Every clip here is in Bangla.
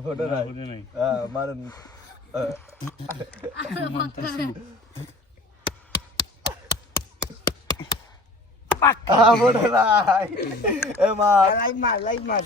फोटो नाही हा मारून हा फोटो नाही मार लाई मार लाई मार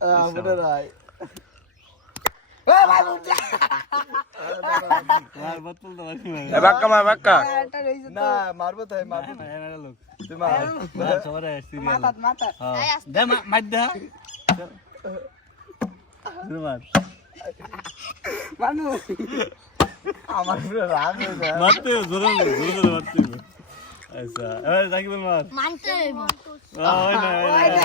हा फोटो नाही আর বোতল তো বাকি এ বাক্কা মার বাক্কা। না মারবো তাই মারবো। না এনা লোক। তুই মার। মার সিরিয়াল মাথাত মাথাত হ্যাঁ। দে মার দে দে মার। মানু আমার পুরো রাগ হয়ে যায়। মারতে জোরে জোরে জোরে মারতে আচ্ছা এবার জাকি মার। মানতে হইব ওই না ওই না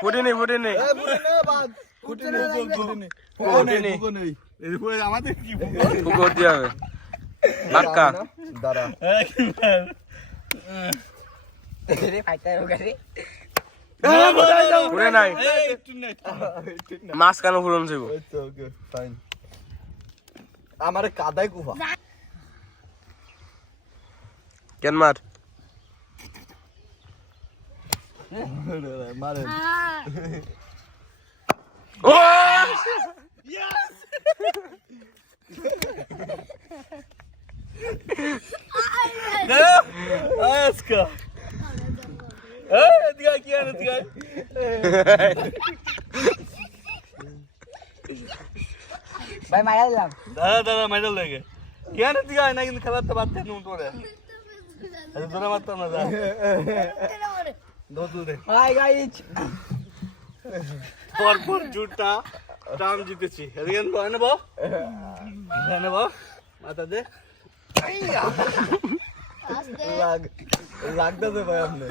ফুটিনি ফুটিনি আমাদের কি হবে। দাঁড়া মাছ কেন ফুরন আমারে কাদায় কুফা। কেন মার? Marin. Oh! Yes! Ne? Ayaska. Eh, tiga kian tiga. Bye medal lam. Da da da medal lege. Kian tiga na kin khabar tab baat karne unko re. अरे হাই গাইস পরপর জুটা টাম জিতেছি। এদিকে নেব নেব নেব মাথা দে লাগ লাগতেছে ভাই আপনি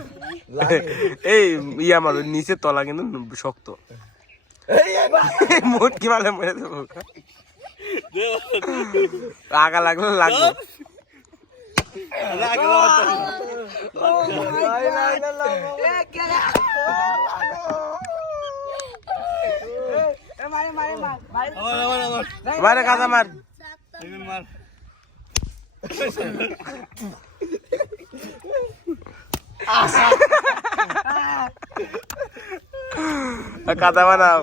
এই ইয়া মারো নিচে তলা কিন্তু শক্ত। মুটকি মারলে মরে দেবো আগা লাগলে লাগবে। লাগ মারে মারে মার মার কাদা বানাও